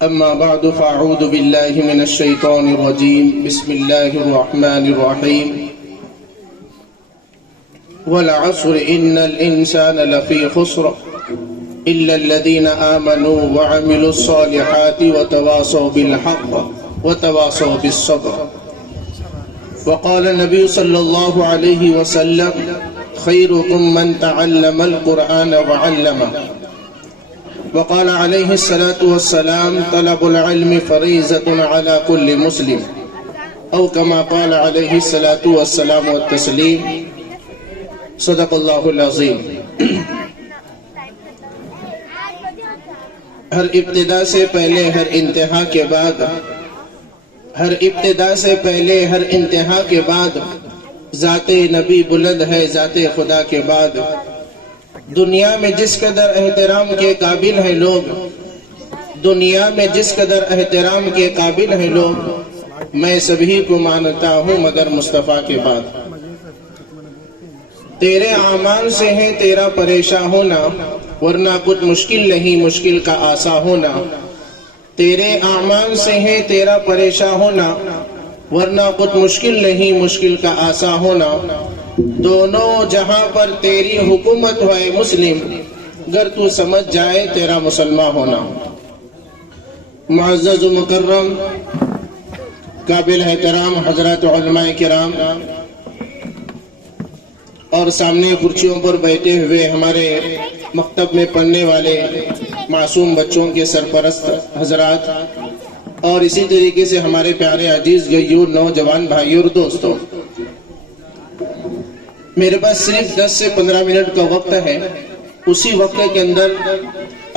أما بعد فأعوذ بالله من الشيطان الرجيم بسم الله الرحمن الرحيم والعصر إن الإنسان لفي خسر إلا الذين آمنوا وعملوا الصالحات وتواصوا بالحق وتواصوا بالصبر. وقال النبي صلى الله عليه وسلم خيركم من تعلم القرآن وعلمه. وقال عليه الصلاة والسلام طلب العلم فريضة على كل مسلم أو كما قال عليه الصلاة والسلام والتسليم. صدق الله العظيم. ہر ابتدا سے پہلے ہر انتہا کے بعد، ہر ابتدا سے پہلے ہر انتہا کے بعد ذات نبی بلند ہے ذات خدا کے بعد. دنیا میں جس قدر احترام کے قابل ہیں لوگ، دنیا میں جس قدر احترام کے قابل ہیں لوگ، میں سبھی کو مانتا ہوں مگر مصطفیٰ کے بعد. تیرے اعمال سے ہے تیرا پریشان ہونا، ورنہ کچھ مشکل نہیں مشکل کا آسا ہونا. تیرے اعمال سے ہے تیرا پریشان ہونا، ورنہ کچھ مشکل نہیں مشکل کا آسا ہونا. دونوں جہاں پر تیری حکومت ہوئے مسلم، گر تو سمجھ جائے تیرا مسلمان ہونا. معزز و مکرم قابل احترام حضرات علماء کرام اور سامنے کرسیوں پر بیٹھے ہوئے ہمارے مکتب میں پڑھنے والے معصوم بچوں کے سرپرست حضرات، اور اسی طریقے سے ہمارے پیارے عزیز غیور نوجوان بھائی اور دوستوں، میرے پاس صرف 10 سے 15 منٹ کا وقت ہے. اسی وقت کے اندر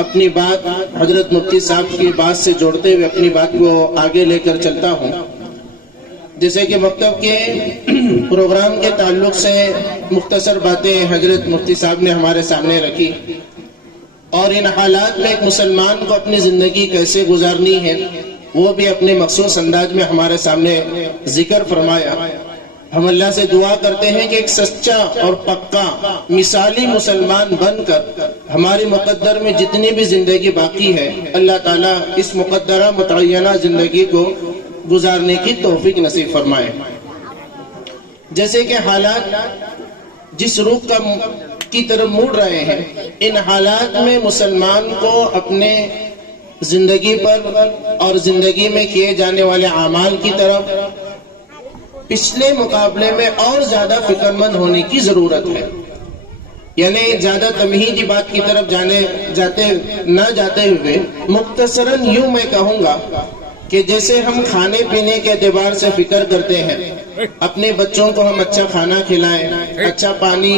اپنی بات حضرت مفتی صاحب کی بات سے جوڑتے ہوئے اپنی بات کو آگے لے کر چلتا ہوں. جیسے کہ مکتب کے پروگرام کے تعلق سے مختصر باتیں حضرت مفتی صاحب نے ہمارے سامنے رکھی، اور ان حالات میں ایک مسلمان کو اپنی زندگی کیسے گزارنی ہے وہ بھی اپنے مخصوص انداز میں ہمارے سامنے ذکر فرمایا. ہم اللہ سے دعا کرتے ہیں کہ ایک سچا اور پکا مثالی مسلمان بن کر ہماری مقدر میں جتنی بھی زندگی باقی ہے، اللہ تعالیٰ اس مقدرہ متعینہ زندگی کو گزارنے کی توفیق نصیب فرمائے. جیسے کہ حالات جس رخ کی طرف مڑ رہے ہیں، ان حالات میں مسلمان کو اپنے زندگی پر اور زندگی میں کیے جانے والے اعمال کی طرف پچھلے مقابلے میں اور زیادہ فکر مند ہونے کی ضرورت ہے. یعنی زیادہ تمہیدی بات کی طرف نہ جاتے ہوئے مختصراً یوں میں کہوں گا کہ جیسے ہم کھانے پینے کے اعتبار سے فکر کرتے ہیں، اپنے بچوں کو ہم اچھا کھانا کھلائیں، اچھا پانی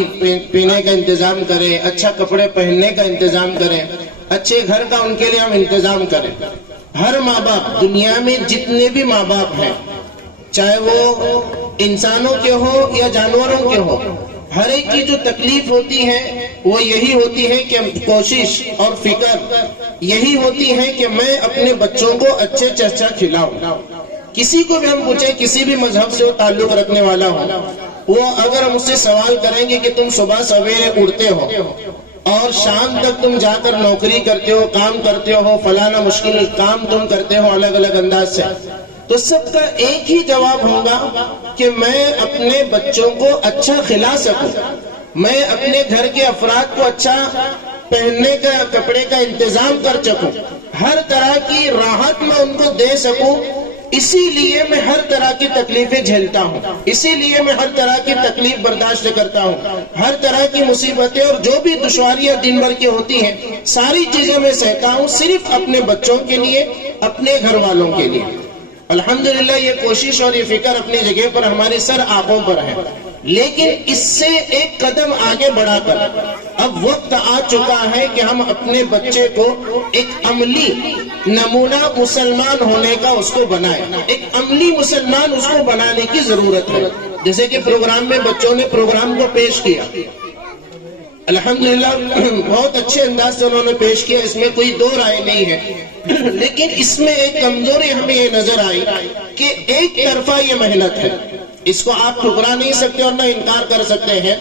پینے کا انتظام کریں، اچھا کپڑے پہننے کا انتظام کریں، اچھے گھر کا ان کے لیے ہم انتظام کریں. ہر ماں باپ، دنیا میں جتنے بھی ماں باپ ہیں، چاہے وہ انسانوں کے ہو یا جانوروں کے ہو، ہر ایک کی جو تکلیف ہوتی ہے وہ یہی ہوتی ہے کہ کوشش اور فکر یہی ہوتی ہے کہ میں اپنے بچوں کو اچھے سے اچھا کھلاؤں. کسی کو بھی ہم پوچھیں، کسی بھی مذہب سے وہ تعلق رکھنے والا ہو، وہ اگر ہم اس سے سوال کریں گے کہ تم صبح سویرے اڑتے ہو اور شام تک تم جا کر نوکری کرتے ہو، کام کرتے ہو، فلانا مشکل کام تم کرتے ہو الگ الگ انداز سے، تو سب کا ایک ہی جواب ہوگا کہ میں اپنے بچوں کو اچھا کھلا سکوں، میں اپنے گھر کے افراد کو اچھا پہننے کا کپڑے کا انتظام کر سکوں، ہر طرح کی راحت میں ان کو دے سکوں. اسی لیے میں ہر طرح کی تکلیفیں جھیلتا ہوں، اسی لیے میں ہر طرح کی تکلیف برداشت کرتا ہوں، ہر طرح کی مصیبتیں اور جو بھی دشواریاں دن بھر کی ہوتی ہیں ساری چیزیں میں سہتا ہوں، صرف اپنے بچوں کے لیے، اپنے گھر والوں کے لیے. الحمدللہ یہ کوشش اور یہ فکر اپنی جگہ پر ہماری سر آنکھوں پر ہے، لیکن اس سے ایک قدم آگے بڑھا کر اب وقت آ چکا ہے کہ ہم اپنے بچے کو ایک عملی نمونہ مسلمان ہونے کا اس کو بنائیں، ایک عملی مسلمان اس کو بنانے کی ضرورت ہے. جیسے کہ پروگرام میں بچوں نے پروگرام کو پیش کیا، الحمدللہ بہت اچھے انداز سے انہوں نے پیش کیا، اس میں کوئی دو رائے نہیں ہے، لیکن اس میں ایک کمزوری ہمیں یہ نظر آئی کہ ایک طرفہ یہ محنت ہے. اس کو آپ ٹھکرا نہیں سکتے اور نہ انکار کر سکتے ہیں.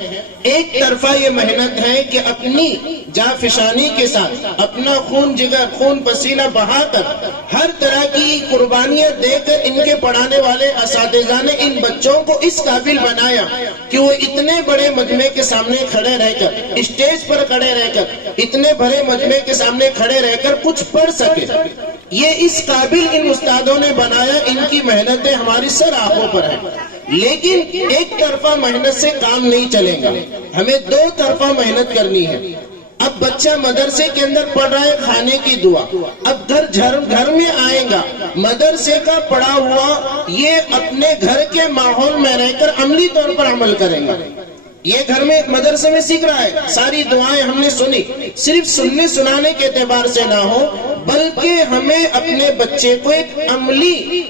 ایک طرفہ یہ محنت ہے کہ اپنی جانفشانی کے ساتھ اپنا خون جگر خون پسینہ بہا کر ہر طرح کی قربانیاں دے کر ان کے پڑھانے والے اساتذہ نے ان بچوں کو اس قابل بنایا کہ وہ اتنے بڑے مجمع کے سامنے کھڑے رہ کر اسٹیج پر کھڑے رہ کر اتنے بڑے مجمع کے سامنے کھڑے رہ کر کچھ پڑھ سکے. یہ اس قابل ان استادوں نے بنایا. ان کی محنتیں ہماری سر آنکھوں پر ہیں. لیکن ایک طرفہ محنت سے کام نہیں چلے گا, ہمیں دو طرفہ محنت کرنی ہے. اب بچہ مدرسے کے اندر پڑھ رہا ہے کھانے کی دعا, اب گھر میں آئے گا مدرسے کا پڑھا ہوا یہ اپنے گھر کے ماحول میں رہ کر عملی طور پر عمل کریں گا. یہ گھر میں مدرسے میں سیکھ رہا ہے, ساری دعائیں ہم نے سنی, صرف سننے سنانے کے اعتبار سے نہ ہو بلکہ ہمیں اپنے بچے کو ایک عملی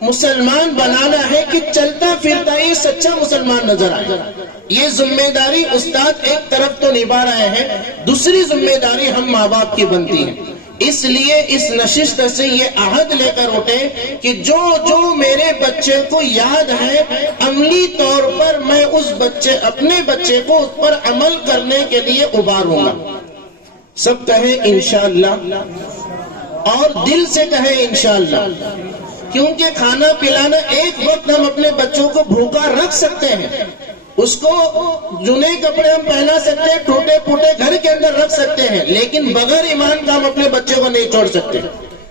مسلمان بنانا ہے کہ چلتا پھرتا یہ سچا مسلمان نظر آئے. یہ ذمہ داری استاد ایک طرف تو نبھا رہے ہیں, دوسری ذمہ داری ہم ماں باپ کی بنتی ہے. اس لیے اس نشست سے یہ عہد لے کر اٹھے کہ جو جو میرے بچے کو یاد ہے عملی طور پر میں اپنے بچے کو اس پر عمل کرنے کے لیے ابھاروں گا. سب کہیں انشاءاللہ اور دل سے کہیں انشاءاللہ, کیونکہ کھانا پلانا ایک وقت ہم اپنے بچوں کو بھوکا رکھ سکتے ہیں, اس کو جنے کپڑے ہم پہنا سکتے ہیں, ٹوٹے پھوٹے گھر کے اندر رکھ سکتے ہیں, لیکن بغیر ایمان کا ہم اپنے بچے کو نہیں چھوڑ سکتے.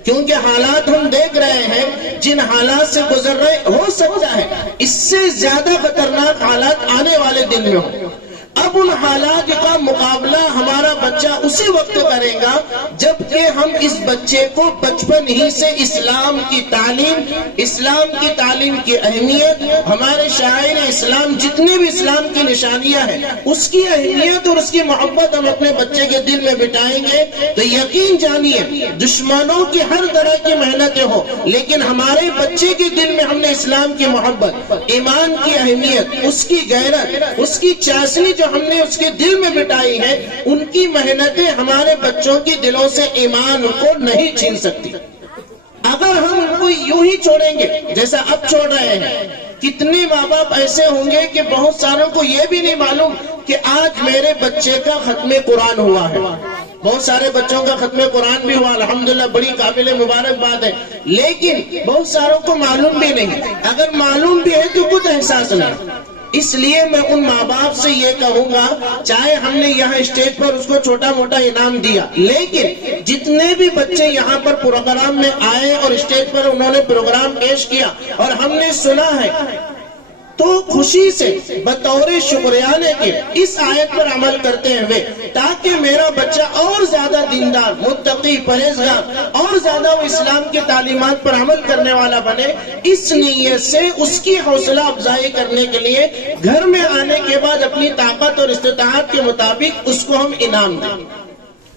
کیونکہ حالات ہم دیکھ رہے ہیں جن حالات سے گزر رہے, ہو سکتا ہے اس سے زیادہ خطرناک حالات آنے والے دن میں ہوں. اب ان حالات کا مقابلہ ہمارا بچہ اسی وقت کرے گا جبکہ ہم اس بچے کو بچپن ہی سے اسلام کی تعلیم کی اہمیت, ہمارے شاعر اسلام جتنے بھی اسلام کی نشانیاں ہیں اس کی اہمیت اور اس کی محبت ہم اپنے بچے کے دل میں بٹھائیں گے تو یقین جانیے دشمنوں کی ہر طرح کی محنتیں ہو لیکن ہمارے بچے کے دل میں ہم نے اسلام کی محبت, ایمان کی اہمیت, اس کی غیرت, اس کی چاشنی جو ہم نے اس کے دل میں بٹائی ہے, ان کی محنتیں ہمارے بچوں کے دلوں سے ایمان کو نہیں چھین سکتی. اگر ہم ان کو یوں ہی چھوڑیں گے جیسا اب چھوڑ رہے ہیں, کتنے ماں باپ ایسے ہوں گے کہ بہت ساروں کو یہ بھی نہیں معلوم کہ آج میرے بچے کا ختم قرآن ہوا ہے. بہت سارے بچوں کا ختم قرآن بھی ہوا, الحمدللہ بڑی قابل مبارک بات ہے, لیکن بہت ساروں کو معلوم بھی نہیں. اگر معلوم بھی ہے تو کچھ احساس نہیں. اس لیے میں ان ماں باپ سے یہ کہوں گا, چاہے ہم نے یہاں اسٹیج پر اس کو چھوٹا موٹا انعام دیا, لیکن جتنے بھی بچے یہاں پر پروگرام میں آئے اور اسٹیج پر انہوں نے پروگرام پیش کیا اور ہم نے سنا ہے تو خوشی سے بطور شکریانے کے اس آیت پر عمل کرتے ہوئے تاکہ میرا بچہ اور زیادہ دیندار, متقی, پرہیزگار, اور زیادہ وہ اسلام کی تعلیمات پر عمل کرنے والا بنے, اس نیت سے اس کی حوصلہ افزائی کرنے کے لیے گھر میں آنے کے بعد اپنی طاقت اور استطاعت کے مطابق اس کو ہم انعام دیں.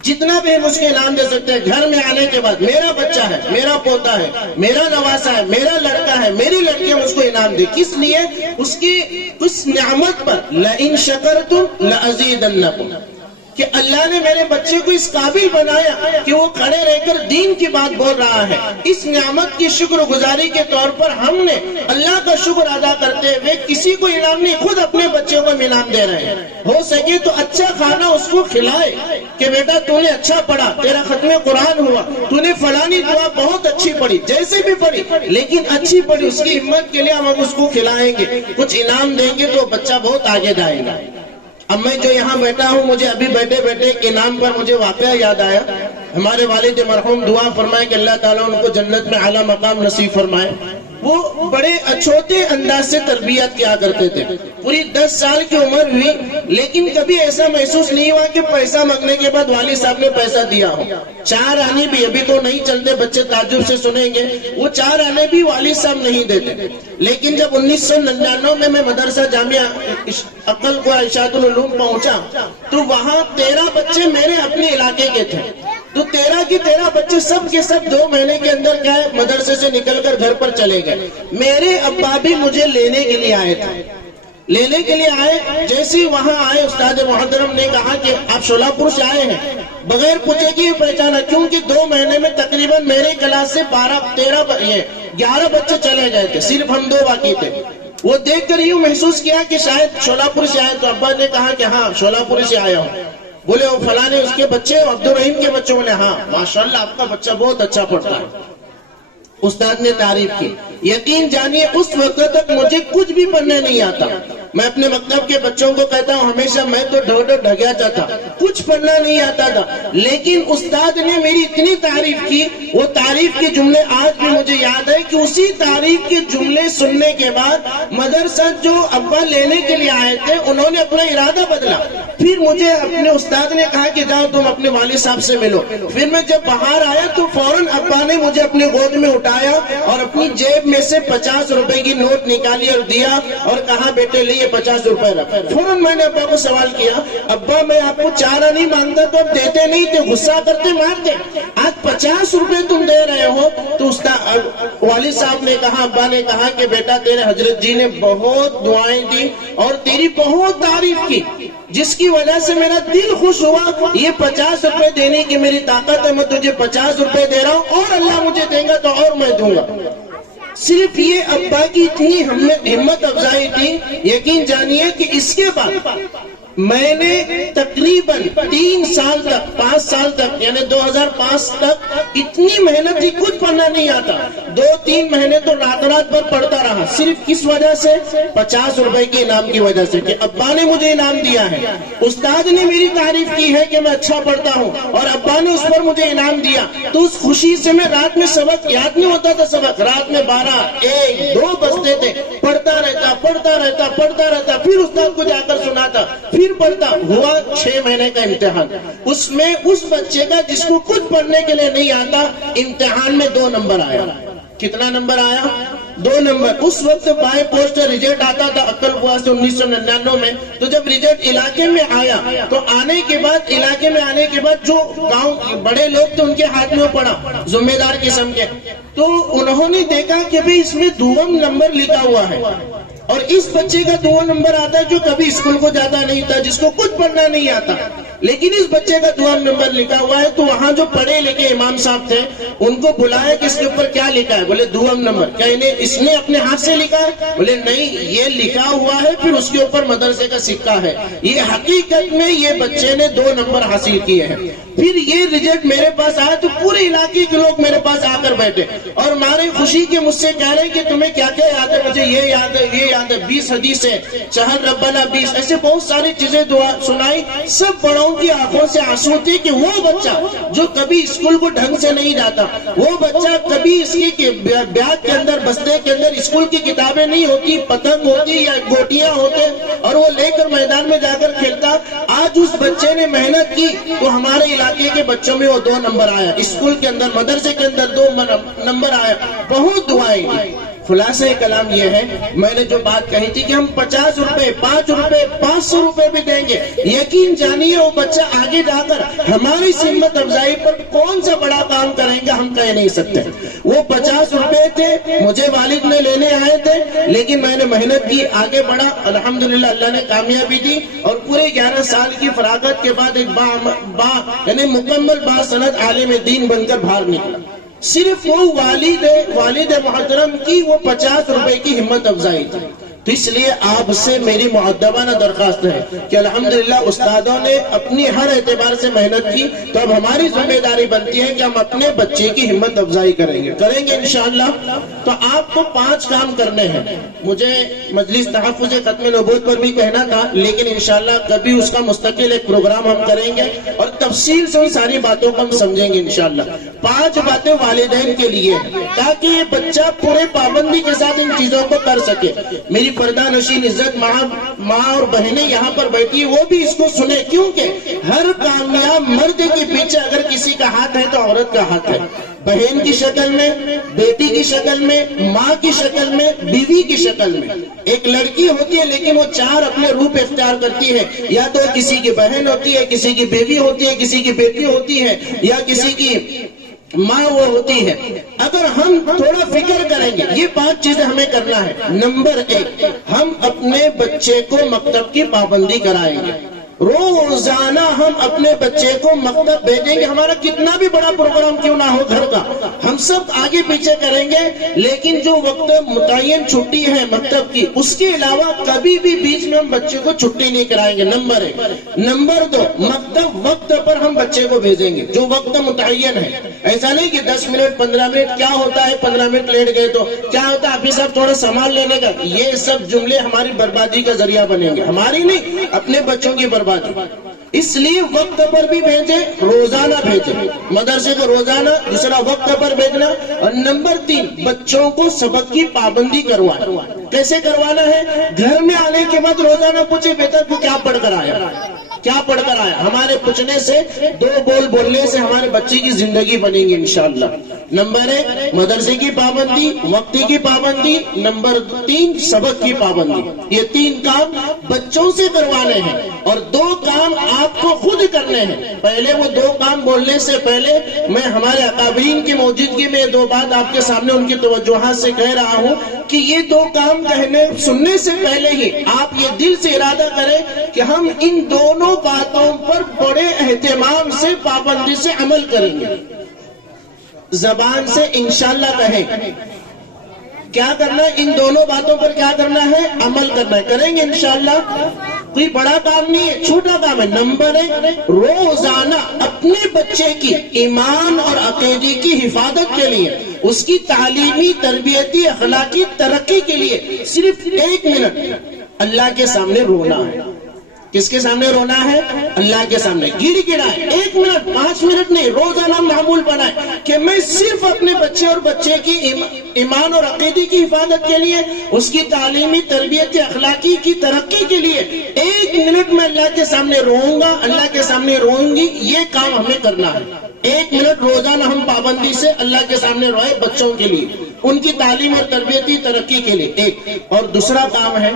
جتنا بھی ہم اس کے انعام دے سکتے ہیں. گھر میں آنے کے بعد میرا بچہ ہے, میرا پوتا ہے, میرا نواسا ہے, میرا لڑکا ہے, میری لڑکی, ہم اس کو انعام دیں. کس لیے؟ اس کی اس نعمت پر لَإِن شَكَرْتُمْ لَأَزِيدَنَّكُمْ, کہ اللہ نے میرے بچے کو اس قابل بنایا کہ وہ کھڑے رہ کر دین کی بات بول رہا ہے. اس نعمت کی شکر گزاری کے طور پر ہم نے اللہ کا شکر ادا کرتے ہوئے کسی کو انعام نہیں, خود اپنے بچوں کو انعام دے رہے ہیں. ہو سکے تو اچھا کھانا اس کو کھلائے کہ بیٹا تو نے اچھا پڑھا, تیرا ختم قرآن ہوا, تو نے فلانی دعا بہت اچھی پڑھی, جیسے بھی پڑھی لیکن اچھی پڑھی, اس کی ہمت کے لیے ہم اس کو کھلائیں گے, کچھ انعام دیں گے تو بچہ بہت آگے جائے گا. اب میں جو یہاں بیٹھا ہوں, مجھے ابھی بیٹھے بیٹھے انعام پر مجھے واقعہ یاد آیا. ہمارے والد مرحوم دعا فرمائے کہ اللہ تعالیٰ ان کو جنت میں اعلیٰ مقام نصیب فرمائے. وہ بڑے چھوٹے انداز سے تربیت کیا کرتے تھے. پوری 10 سال کی عمر ہوئی لیکن کبھی ایسا محسوس نہیں ہوا کہ پیسہ مانگنے کے بعد والد صاحب نے پیسہ دیا ہو. 4 آنے بھی ابھی تو نہیں چلتے, بچے تعجب سے سنیں گے, وہ 4 آنے بھی والد صاحب نہیں دیتے. لیکن جب 1999 میں مدرسہ جامعہ عقل کو ارشاد العلوم پہنچا تو وہاں 13 بچے میرے اپنے علاقے کے تھے. تو 13 کی 13 بچے سب کے سب 2 مہینے کے اندر کیا ہے مدرسے سے نکل کر گھر پر چلے گئے. میرے ابا بھی مجھے لینے کے لیے آئے تھے. جیسے وہاں آئے استاد محترم نے کہا کہ آپ شولاپور سے آئے ہیں, بغیر پوچھے کی پہچانا, کیونکہ 2 مہینے میں تقریباً میرے کلاس سے 11 بچے چلے گئے تھے, صرف ہم 2 باقی تھے. وہ دیکھ کر یوں محسوس کیا کہ شاید شولاپور سے آئے، تو ابا نے کہا کہ ہاں شولاپور سے آیا ہوں۔ بولے وہ فلاں اس کے بچے عبد الرحیم کے بچوں نے، ہاں ماشاءاللہ آپ کا بچہ بہت اچھا پڑھتا ہے۔ استاد نے تعریف کی۔ یقین جانیے اس وقت تک مجھے کچھ بھی پڑھنے نہیں آتا۔ میں اپنے مکتب کے بچوں کو کہتا ہوں ہمیشہ میں تو ڈھو ڈھگیا تھا، کچھ پڑھنا نہیں آتا تھا، لیکن استاد نے میری اتنی تعریف کی، وہ تعریف کے جملے آج بھی مجھے یاد ہے کہ اسی تعریف کے جملے سننے کے بعد مدرسہ جو ابا لینے کے لیے آئے تھے انہوں نے اپنا ارادہ بدلا۔ پھر مجھے اپنے استاد نے کہا کہ جاؤ تم اپنے والد صاحب سے ملو۔ پھر میں جب باہر آیا تو فوراً ابا نے مجھے اپنے گود میں اٹھایا اور اپنی جیب میں سے 50 روپے کی نوٹ نکالی اور دیا اور کہا بیٹے لے یہ 50 روپے رکھ۔ فوراً میں نے ابا کو سوال کیا، ابا میں آپ کو چارہ نہیں مانگتا تو اب دیتے نہیں تھے، غصہ کرتے مارتے، آج 50 روپے تم دے رہے ہو؟ تو والد صاحب نے کہا، ابا نے کہا کہ بیٹا تیرے حضرت جی نے بہت دعائیں دی اور تیری بہت تعریف کی، جس کی وجہ سے میرا دل خوش ہوا۔ یہ 50 روپے دینے کی میری طاقت ہے، میں تجھے 50 روپے دے رہا ہوں اور اللہ مجھے دے گا تو اور میں دوں گا۔ صرف یہ ابا کی اتنی ہمت افزائی تھی۔ یقین جانیے کہ اس کے بعد میں نے تقریباً 3 سال تک 5 سال تک یعنی 2005 تک اتنی محنت تھی، کچھ پڑھنا نہیں آتا، 2-3 مہینے تو رات رات بھر پڑھتا رہا۔ صرف کس وجہ سے؟ 50 روپے کے انعام کی وجہ سے کہ ابا نے مجھے انعام دیا ہے، استاد نے میری تعریف کی ہے کہ میں اچھا پڑھتا ہوں اور ابا نے اس پر مجھے انعام دیا۔ تو اس خوشی سے میں رات میں سبق یاد نہیں ہوتا تھا، سبق رات میں 12, 1, 2 بجتے تھے، پڑھتا رہتا، پھر استاد کو جا کر سناتا، پھر پڑھتا۔ ہوا 6 مہینے کا امتحان، اس میں اس بچے کا جس کو کچھ پڑھنے کے لیے نہیں آتا امتحان میں 2 نمبر آیا۔ کتنا نمبر آیا؟ 2 نمبر۔ اس وقت بائے پوسٹ ریزلٹ آتا تھا عقل بوا سے 1999 میں۔ تو جب ریزلٹ علاقے میں آیا تو علاقے میں آنے کے بعد جو گاؤں بڑے لوگ تھے ان کے ہاتھ میں وہ پڑا، ذمہ دار قسم کے، تو انہوں نے دیکھا کہ بھئی اس میں 2 نمبر لکھا ہوا ہے اور اس بچے کا 2 نمبر آتا ہے جو کبھی اسکول کو جاتا نہیں تھا، جس کو کچھ پڑھنا نہیں آتا، لیکن اس بچے کا 2 نمبر لکھا ہوا ہے۔ تو وہاں جو پڑھے لکھے امام صاحب تھے ان کو بلایا کہ اس کے اوپر کیا لکھا ہے؟ بولے 2 نمبر۔ کیا اس نے اپنے ہاتھ سے لکھا ہے؟ بولے نہیں، یہ لکھا ہوا ہے، پھر اس کے اوپر مدرسے کا سکہ ہے۔ یہ حقیقت میں یہ بچے نے 2 نمبر حاصل کیے ہیں۔ پھر یہ رزلٹ میرے پاس آیا تو پورے علاقے کے لوگ میرے پاس آ کر بیٹھے اور مارے خوشی کے مجھ سے کہہ رہے ہیں کہ تمہیں کیا کیا یاد ہے؟ مجھے یہ یاد ہے، یہ یاد ہے، 20 حدیثیں، چہر ربنا 20، ایسے بہت ساری چیزیں دعا سنائی۔ سب بڑوں کی آنکھوں سے آنسو تھے کہ وہ بچہ جو کبھی اسکول کو ڈھنگ سے نہیں جاتا، وہ بچہ کبھی اس کی بیگ کے اندر بستے کے اندر اسکول کی کتابیں نہیں ہوتی، پتنگ ہوتی یا گوٹیاں ہوتے اور وہ لے کر میدان میں جا کر کھیلتا، آج اس بچے نے محنت کی تو ہمارے علاقے کے بچوں میں وہ 2 نمبر آیا، اسکول کے اندر مدرسے کے اندر 2 نمبر آیا۔ بہت دعائیں دی۔ خلاصہ کلام یہ ہے، میں نے جو بات کہی تھی کہ ہم 50 روپے 5 روپے 500 روپے بھی دیں گے، یقین جانیے وہ بچہ آگے جا کر ہماری ہمت افزائی پر کون سا بڑا کام کریں گے ہم کہہ نہیں سکتے۔ وہ 50 روپے تھے، مجھے والد نے لینے آئے تھے، لیکن میں نے محنت کی، آگے بڑھا، الحمدللہ اللہ نے کامیابی دی اور پورے 11 سال کی فراغت کے بعد ایک یعنی مکمل باسند عالم دین بن کر باہر نکلا۔ صرف وہ والد محترم کی وہ 50 روپے کی ہمت افزائی تھی۔ تو اس لیے آپ سے میری مؤدبانہ درخواست ہے کہ الحمدللہ استادوں نے اپنی ہر اعتبار سے محنت کی، تو اب ہماری ذمہ داری بنتی ہے کہ ہم اپنے بچے کی ہمت افزائی کریں گے انشاءاللہ۔ تو آپ کو 5 کام کرنے ہیں۔ مجھے مجلس تحفظ ختم نبوت پر بھی کہنا تھا، لیکن انشاءاللہ کبھی اس کا مستقل ایک پروگرام ہم کریں گے اور تفصیل سے ان ساری باتوں کو ہم سمجھیں گے انشاءاللہ۔ 5 باتیں والدین کے لیے ہیں تاکہ یہ بچہ پورے پابندی کے ساتھ ان چیزوں کو کر سکے۔ میری پردہ نشین عزت ماں اور بہنیں یہاں پر بیٹھی وہ بھی اس کو سنے، کیونکہ ہر کامیاب مرد کے پیچھے اگر کسی کا ہاتھ ہے تو عورت کا ہاتھ ہے، بہن کی شکل میں، بیٹی کی شکل میں، ماں کی شکل میں، بیوی کی شکل میں۔ ایک لڑکی ہوتی ہے لیکن وہ 4 اپنے روپ اختیار کرتی ہے، یا تو کسی کی بہن ہوتی ہے، کسی کی بیوی ہوتی ہے، کسی کی بیٹی ہوتی ہے، یا کسی کی ماں وہ ہوتی ہے۔ اگر ہم تھوڑا فکر کریں گے، یہ 5 چیزیں ہمیں کرنا ہے۔ نمبر 1، ہم اپنے بچے کو مکتب کی پابندی کرائیں گے۔ روزانہ ہم اپنے بچے کو مکتب بھیجیں گے. ہمارا کتنا بھی بڑا پروگرام کیوں نہ ہو گھر کا, ہم سب آگے پیچھے کریں گے, لیکن جو وقت متعین چھٹی ہے مکتب کی, اس کے علاوہ کبھی بھی بیچ میں ہم بچے کو چھٹی نہیں کرائیں گے. نمبر 1. نمبر 2, مکتب وقت پر ہم بچے کو بھیجیں گے, جو وقت متعین ہے. ایسا نہیں کہ 10 منٹ 15 منٹ کیا ہوتا ہے, 15 منٹ لیٹ گئے تو کیا ہوتا ہے, ابھی صاحب تھوڑا سامان لینے کا. یہ سب جملے ہماری بربادی کا ذریعہ بنیں گے, ہماری نہیں, اپنے بچوں کی بربادی. اس لیے وقت پر بھی بھیجیں, روزانہ بھیجیں. مدرسے کو روزانہ, دوسرا وقت پر بھیجنا. اور نمبر 3, بچوں کو سبق کی پابندی کروانا. کیسے کروانا ہے؟ گھر میں آنے کے بعد روزانہ پوچھے بیٹا تو کیا پڑھ کر آیا, کیا پڑھ کر آیا. ہمارے پوچھنے سے, 2 بول بولنے سے ہمارے بچے کی زندگی بنے گی انشاءاللہ. نمبر 1 مدرسے کی پابندی, وقتی کی پابندی. نمبر 3 سبق کی پابندی. یہ 3 کام بچوں سے کروانے ہیں, اور 2 کام آپ کو خود کرنے ہیں. پہلے وہ 2 کام بولنے سے پہلے میں ہمارے اکابرین کی موجودگی میں 2 بات آپ کے سامنے ان کی توجہات سے کہہ رہا ہوں کہ یہ 2 کام کہنے سننے سے پہلے ہی آپ یہ دل سے ارادہ کریں کہ ہم ان دونوں باتوں پر بڑے اہتمام سے, پابندی سے عمل کریں گے. زبان سے انشاءاللہ کہیں. کیا کرنا ہے؟ ان دونوں باتوں پر کیا کرنا ہے؟ عمل کرنا ہے. کریں گے انشاءاللہ. کوئی بڑا کام نہیں ہے, چھوٹا کام ہے. نمبر 1 روزانہ اپنے بچے کی ایمان اور عقیدے کی حفاظت کے لیے, اس کی تعلیمی, تربیتی, اخلاقی ترقی کے لیے صرف 1 منٹ اللہ کے سامنے رونا ہے. کس کے سامنے رونا ہے؟ اللہ کے سامنے. گڑ گڑائے 1 منٹ, 5 منٹ نہیں, روزانہ معمول بنائے کہ میں صرف اپنے بچے اور بچے کی ایمان اور عقیدے کی حفاظت کے لیے, اس کی تعلیمی, تربیتی, اخلاقی کی ترقی کے لیے 1 منٹ میں اللہ کے سامنے روؤں گا, اللہ کے سامنے روؤں گی. یہ کام ہمیں کرنا ہے. 1 منٹ روزانہ ہم پابندی سے اللہ کے سامنے روئے بچوں کے لیے, ان کی تعلیم اور تربیتی ترقی کے لیے. 1. اور دوسرا کام ہے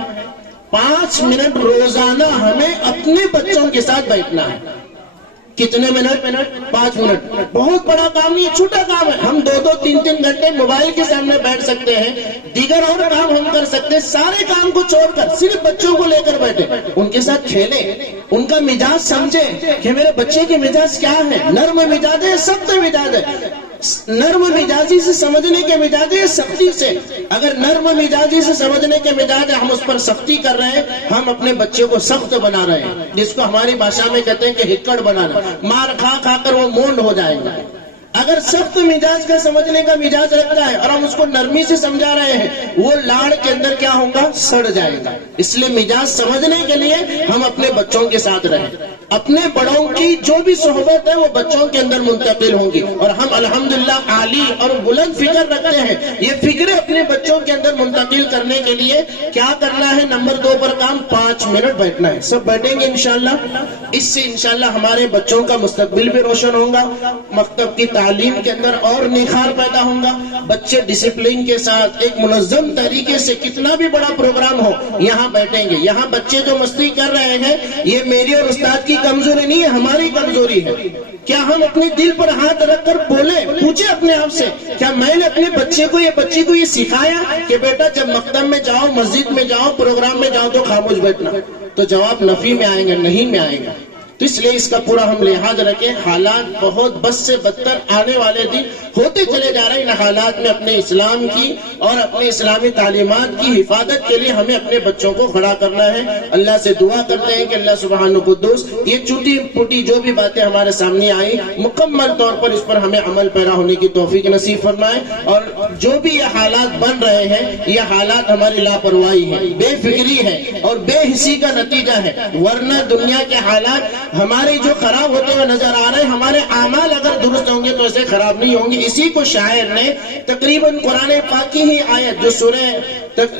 5 منٹ روزانہ ہمیں اپنے بچوں کے ساتھ بیٹھنا ہے. کتنے منٹ؟ 5 منٹ. بہت بڑا کام نہیں, چھوٹا کام ہے. ہم 2-2, 3-3 گھنٹے موبائل کے سامنے بیٹھ سکتے ہیں, دیگر اور کام ہم کر سکتے ہیں. سارے کام کو چھوڑ کر صرف بچوں کو لے کر بیٹھے, ان کے ساتھ کھیلیں, ان کا مزاج سمجھیں کہ میرے بچے کے مزاج کیا ہے. نرم مزاج ہے, سخت مزاج ہے. نرم مزاجی سے سمجھنے کے مزاج ہے, سختی سے. اگر نرم مزاجی سے سمجھنے کے مزاج ہے, ہم اس پر سختی کر رہے ہیں, ہم اپنے بچے کو سخت بنا رہے ہیں, جس کو ہماری بھاشا میں کہتے ہیں کہ ہکڑ بنانا. مار کھا کھا کر وہ مونڈ ہو جائے گا. اگر سخت مزاج کا سمجھنے کا مزاج رکھتا ہے اور ہم اس کو نرمی سے سمجھا رہے ہیں, وہ لاڑ کے اندر کیا ہوگا؟ سڑ جائے گا. اس لیے مزاج سمجھنے کے لیے ہم اپنے بچوں کے ساتھ رہیں. اپنے بڑوں کی جو بھی صحبت ہے وہ بچوں کے اندر منتقل ہوں گی, اور ہم الحمدللہ عالی اور بلند فکر رکھتے ہیں. یہ فکریں اپنے بچوں کے اندر منتقل کرنے کے لیے کیا کرنا ہے؟ نمبر 2 پر کام 5 منٹ بیٹھنا ہے. سب بیٹھیں گے انشاءاللہ. اس سے انشاءاللہ ہمارے بچوں کا مستقبل بھی روشن ہوگا, مکتب کی تعلیم کے اندر اور نکھار پیدا ہوگا. بچے ڈسپلن کے ساتھ ایک منظم طریقے سے, کتنا بھی بڑا پروگرام ہو, یہاں بیٹھیں گے. یہاں بچے جو مستی کر رہے ہیں, یہ میری اور استاد کی کمزوری نہیں ہے, ہماری کمزوری ہے. کیا ہم اپنے دل پر ہاتھ رکھ کر بولے, پوچھے اپنے آپ سے, کیا میں نے اپنے بچے کو, بچی کو یہ سکھایا کہ بیٹا جب مکتب میں جاؤ, مسجد میں جاؤ, پروگرام میں جاؤ تو خاموش بیٹھنا؟ تو جواب نفی میں آئیں گے, نہیں میں آئے گا. تو اس لیے اس کا پورا ہم لحاظ رکھیں. حالات بہت بد سے بدتر آنے والے دن ہوتے چلے جا رہے ہیں. ان حالات میں اپنے اسلام کی اور اپنے اسلامی تعلیمات کی حفاظت کے لیے ہمیں اپنے بچوں کو کھڑا کرنا ہے. اللہ سے دعا کرتے ہیں کہ اللہ سبحانہ قدوس یہ چھوٹی پھوٹی جو بھی باتیں ہمارے سامنے آئیں, مکمل طور پر اس پر ہمیں عمل پیرا ہونے کی توفیق نصیب فرمائے. اور جو بھی یہ حالات بن رہے ہیں, یہ حالات ہماری لاپرواہی ہے, بے فکری ہے اور بے حسی کا نتیجہ ہے. ورنہ دنیا کے حالات ہمارے جو خراب ہوتے ہوئے نظر آ رہے ہیں, ہمارے اعمال اگر درست ہوں گے تو ایسے خراب نہیں ہوں گے. اسی کو شاعر نے تقریباً قرآن پاک کی ہی آیت, جو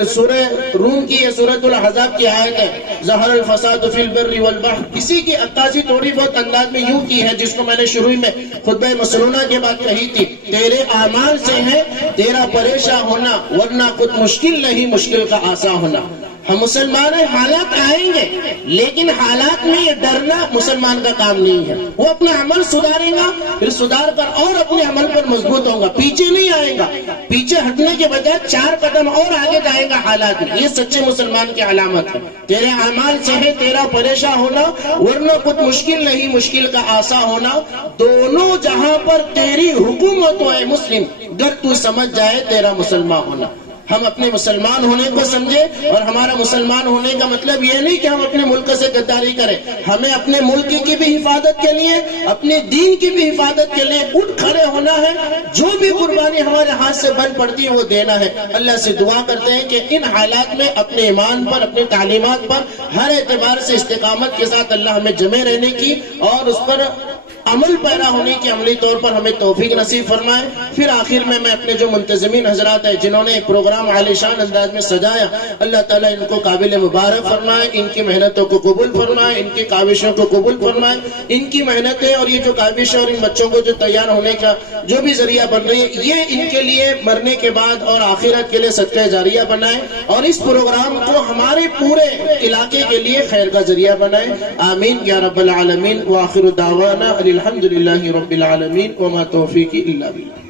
سورہ روم کی, سورۃ الاحزاب کی آیت ہے, ظہر الفساد فی البر والبحر, اسی کی عکاسی تھوڑی بہت انداز میں یوں کی ہے, جس کو میں نے شروع میں خطبہ مسنونہ کے بعد کہی تھی. تیرے اعمال سے ہے تیرا پریشان ہونا, ورنہ کچھ مشکل نہیں مشکل کا آسان ہونا. ہم مسلمان ہیں، حالات آئیں گے، لیکن حالات میں یہ ڈرنا مسلمان کا کام نہیں ہے. وہ اپنا عمل سدھارے گا، پھر سدھار کر اور اپنے عمل پر مضبوط ہوگا، پیچھے نہیں آئے گا. پیچھے ہٹنے کے بجائے 4 قدم اور آگے جائے گا حالات میں. یہ سچے مسلمان کی علامت ہے. تیرے اعمال سے ہے تیرا پریشان ہونا، ورنہ کچھ مشکل نہیں، مشکل کا آسان ہونا. دونوں جہاں پر تیری حکومت ہے مسلم، گر تو سمجھ جائے تیرا مسلمان ہونا. ہم اپنے مسلمان ہونے کو سمجھے، اور ہمارا مسلمان ہونے کا مطلب یہ نہیں کہ ہم اپنے ملک سے غداری کریں. ہمیں اپنے ملک کی بھی حفاظت کے لیے، اپنے دین کی بھی حفاظت کے لیے اٹھ کھڑے ہونا ہے. جو بھی قربانی ہمارے ہاتھ سے بن پڑتی ہے وہ دینا ہے. اللہ سے دعا کرتے ہیں کہ ان حالات میں اپنے ایمان پر، اپنے تعلیمات پر ہر اعتبار سے استقامت کے ساتھ اللہ ہمیں جمے رہنے کی اور اس پر عمل پیدا ہونے کی عملی طور پر ہمیں توفیق نصیب فرمائے. پھر آخر میں اپنے جو منتظمین حضرات ہیں جنہوں نے ایک پروگرام عالیشان انداز میں سجایا، اللہ تعالیٰ ان کو قابل مبارک فرمائے، ان کی محنتوں کو قبول فرمائے، ان کی کاوشوں کو قبول فرمائے. ان کی محنتیں اور یہ جو کاوشیں اور ان بچوں کو جو تیار ہونے کا جو بھی ذریعہ بن رہی ہے، یہ ان کے لیے مرنے کے بعد اور آخرت کے لیے صدقہ جاریہ بنائے، اور اس پروگرام کو ہمارے پورے علاقے کے لیے خیر کا ذریعہ بنائے. آمین یا رب العالمین. وآخر دعوانا الحمدللہ رب العالمین وما توفیقی الا باللہ.